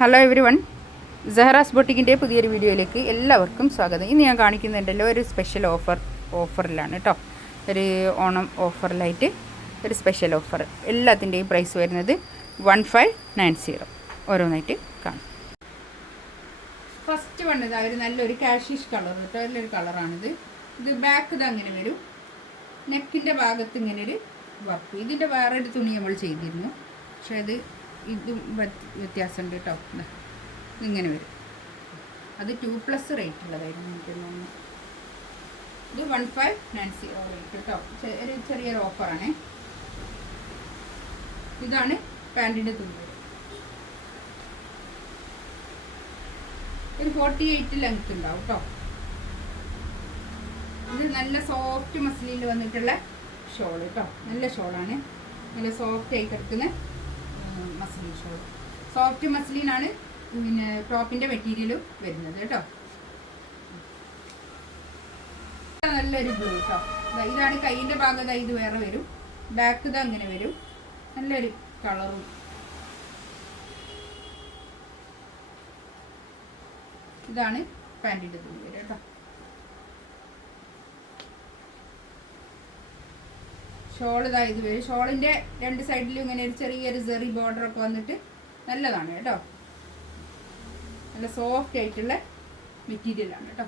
Hello every one, സഹറാസ് ബൊട്ടിക്കിൻ്റെ പുതിയൊരു വീഡിയോയിലേക്ക് എല്ലാവർക്കും സ്വാഗതം. ഇന്ന് ഞാൻ കാണിക്കുന്നുണ്ടല്ലോ ഒരു സ്പെഷ്യൽ ഓഫറിലാണ് കേട്ടോ. ഒരു ഓണം ഓഫറിലായിട്ട് ഒരു സ്പെഷ്യൽ ഓഫർ. എല്ലാത്തിൻ്റെയും പ്രൈസ് വരുന്നത് 1590. ഓരോന്നായിട്ട് കാണും. ഫസ്റ്റ് വൺ ഇതാ ഒരു നല്ലൊരു കാഷിഷ് കളർ കേട്ടോ. നല്ലൊരു കളറാണിത്. ഇത് ബാക്ക് ഇത് അങ്ങനെ വരും. നെക്കിൻ്റെ ഭാഗത്ത് ഇങ്ങനെ ഒരു വർക്ക്. ഇതിൻ്റെ വേറൊരു തുണി നമ്മൾ ചെയ്തിരുന്നു, പക്ഷേ ഇതും വ്യത്യാസമുണ്ട് കേട്ടോ. ഇതിങ്ങനെ വരും. അത് 2+ റേറ്റ് ഉള്ളതായിരുന്നു എനിക്ക് തോന്നുന്നു. ഇത് 1590 റേറ്റ് കേട്ടോ. ഒരു ചെറിയൊരു ഓഫറാണ്. ഇതാണ് പാൻറ്റിൻ്റെ തുണി. ഒരു 48 ലെങ്ത് ഉണ്ടാവും കേട്ടോ. ഇത് നല്ല സോഫ്റ്റ് മസ്ലിനിൽ വന്നിട്ടുള്ള ഷോൾ കേട്ടോ. നല്ല ഷോളാണ്, നല്ല സോഫ്റ്റ് ആയി കിടക്കുന്ന മസ്ലിൻ ഷോൾ. സോഫ്റ്റ് മസ്ലിനാണ് പിന്നെ ടോപ്പിൻ്റെ മെറ്റീരിയലും വരുന്നത് കേട്ടോ. നല്ലൊരു ബ്ലൂ കേട്ടോ. ഇതാണ് കൈയിൻ്റെ ഭാഗത്ത്. ഇത് വേറെ വരും. ബാക്ക് ഇത് അങ്ങനെ വരും. നല്ലൊരു കളറും. ഇതാണ് പാൻറ്റിൻ്റെ തുണി വരും കേട്ടോ. ഷോൾ ഇതാ ഇത് വരും. ഷോളിൻ്റെ രണ്ട് സൈഡിലും ഇങ്ങനെ ഒരു ചെറിയൊരു സെറി ബോർഡറൊക്കെ വന്നിട്ട് നല്ലതാണ് കേട്ടോ. നല്ല സോഫ്റ്റ് ആയിട്ടുള്ള മെറ്റീരിയലാണ് കേട്ടോ.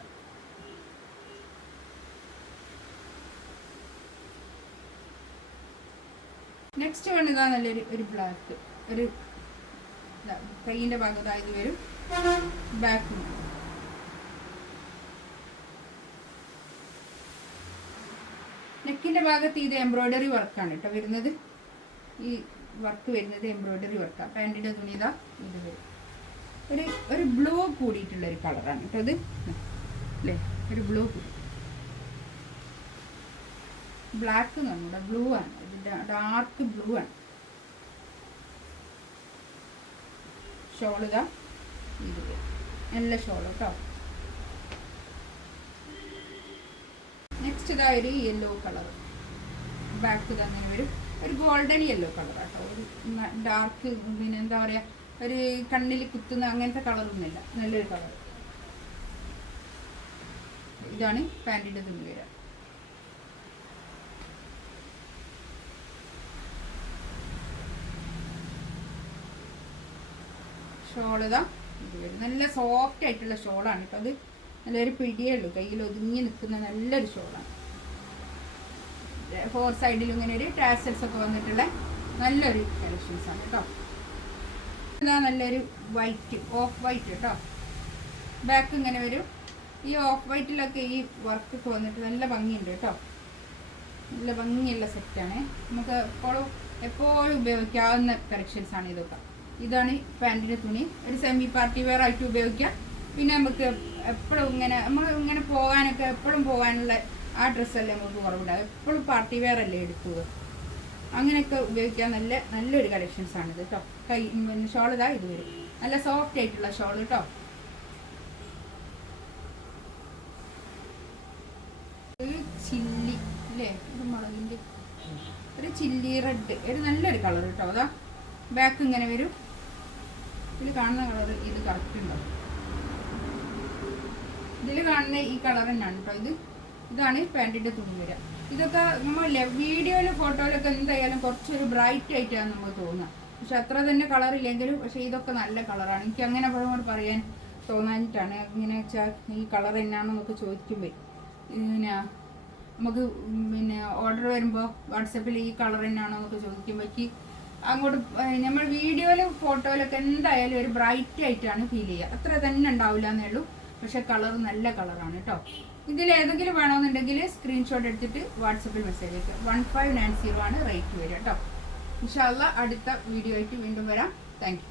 നെക്സ്റ്റ് വൺ ഇതാ നല്ലൊരു ബ്ലാക്ക്. ഒരു കൈയിൻ്റെ ഭാഗത്തായത് വരും. ബാക്ക് നെക്കിൻ്റെ ഭാഗത്ത് ഇത് എംബ്രോയ്ഡറി വർക്കാണ് കേട്ടോ വരുന്നത്. ഈ വർക്ക് വരുന്നത് എംബ്രോയ്ഡറി വർക്കാണ്. പാൻറ്റിൻ്റെ തുണി ഇതാ ഇത് വരും. ഒരു ബ്ലൂ കൂടിയിട്ടുള്ള ഒരു കളറാണ് കേട്ടോ ഇത് അല്ലേ. ഒരു ബ്ലൂ കൂടി, ബ്ലാക്ക് നമ്മുടെ ബ്ലൂ ആണ്. ഇത് ഡാർക്ക് ബ്ലൂ ആണ്. ഷോൾ ഇതാ ഇത് വരും. നല്ല ഷോൾ കേട്ടോ. നെക്സ്റ്റ് ഇതാ ഒരു യെല്ലോ കളർ. ബാക്ക് ഇത് അങ്ങനെ വരും. ഒരു ഗോൾഡൻ യെല്ലോ കളർ കേട്ടോ. ഒരു ഡാർക്ക് പിന്നെ എന്താ പറയുക, ഒരു കണ്ണിൽ കുത്തുന്ന അങ്ങനത്തെ കളറൊന്നുമില്ല. നല്ലൊരു കളർ. ഇതാണ് പാൻറ്റിൻ്റെ തുണി വരിക. ഷോൾ ഇതാ ഇത് വരും. നല്ല സോഫ്റ്റ് ആയിട്ടുള്ള ഷോളാണ് കേട്ടോ. അത് നല്ലൊരു പിടിയേ ഉള്ളൂ, കയ്യിൽ ഒതുങ്ങി നിൽക്കുന്ന നല്ലൊരു ഷോളാണ്. 4 സൈഡിലും ഇങ്ങനെ ഒരു ടാസൽസ് ഒക്കെ വന്നിട്ടുള്ള നല്ലൊരു കളക്ഷൻസാണ് കേട്ടോ. ഇതാ നല്ലൊരു വൈറ്റ്, ഓഫ് വൈറ്റ് കേട്ടോ. ബാക്ക് ഇങ്ങനെ വരും. ഈ ഓഫ് വൈറ്റിലൊക്കെ ഈ വർക്കൊക്കെ വന്നിട്ട് നല്ല ഭംഗിയുണ്ട് കേട്ടോ. നല്ല ഭംഗിയുള്ള സെറ്റാണ്. നമുക്ക് എപ്പോഴും ഉപയോഗിക്കാവുന്ന കളക്ഷൻസാണ് ഇതൊക്കെ. ഇതാണ് പാൻറ്റിൻ്റെ തുണി. ഒരു സെമി പാർട്ടി വെയർ ആയിട്ട് ഉപയോഗിക്കാം. പിന്നെ നമുക്ക് എപ്പോഴും ഇങ്ങനെ പോകാനൊക്കെ എപ്പോഴും പോകാനുള്ള ആ ഡ്രസ്സല്ലേ നമുക്ക് കുറവുണ്ടാകും. എപ്പോഴും പാർട്ടി വെയർ അല്ലേ എടുക്കുക. അങ്ങനെയൊക്കെ ഉപയോഗിക്കാൻ നല്ലൊരു കളക്ഷൻസാണിത് കേട്ടോ. ഷോൾ ഇതാ ഇത് വരും. നല്ല സോഫ്റ്റ് ആയിട്ടുള്ള ഷോൾ കേട്ടോ. ഒരു ചില്ലി അല്ലേ, ഒരു മുളകിൻ്റെ ഒരു ചില്ലി റെഡ്, ഒരു നല്ലൊരു കളർ കേട്ടോ. അതാ ബാക്ക് ഇങ്ങനെ വരും. ഇതിൽ കാണുന്ന കളർ ഇത് കറക്റ്റ് ഉണ്ടാവും. ഇതിൽ കാണുന്ന ഈ കളർ തന്നെയാണ് കേട്ടോ. ഇതാണ് പാൻറ്റിൻ്റെ തുണി വരിക. ഇതൊക്കെ നമ്മളില്ലേ വീഡിയോയിലും ഫോട്ടോയിലൊക്കെ എന്തായാലും കുറച്ചൊരു ബ്രൈറ്റ് ആയിട്ടാണ് നമുക്ക് തോന്നുക. പക്ഷെ അത്ര തന്നെ കളറില്ലെങ്കിലും പക്ഷേ ഇതൊക്കെ നല്ല കളറാണ്. എനിക്ക് അങ്ങനെ അപ്പോഴും പറയാൻ തോന്നാനിട്ടാണ്. ഇങ്ങനെ വെച്ചാൽ ഈ കളർ എന്നാണെന്നൊക്കെ ചോദിക്കുമ്പോൾ പിന്നെ നമുക്ക് പിന്നെ ഓർഡർ വരുമ്പോൾ വാട്സപ്പിൽ ഈ കളർ എന്നാണോ എന്നൊക്കെ ചോദിക്കുമ്പോഴേക്ക് അങ്ങോട്ട് നമ്മൾ വീഡിയോയിലും ഫോട്ടോയിലൊക്കെ എന്തായാലും ഒരു ബ്രൈറ്റ് ആയിട്ടാണ് ഫീൽ ചെയ്യുക. അത്ര തന്നെ ഉണ്ടാവില്ല എന്നേ ഉള്ളൂ. പക്ഷെ കളർ നല്ല കളറാണ് കേട്ടോ. ഇതിൽ ഏതെങ്കിലും വേണമെന്നുണ്ടെങ്കിൽ സ്ക്രീൻഷോട്ട് എടുത്തിട്ട് വാട്സപ്പിൽ മെസ്സേജ് അയക്കുക. 1590 ആണ് റേറ്റ് വരിക കേട്ടോ. ഇൻഷാ അല്ലാഹ് അടുത്ത വീഡിയോ ആയിട്ട് വീണ്ടും വരാം. Thank you.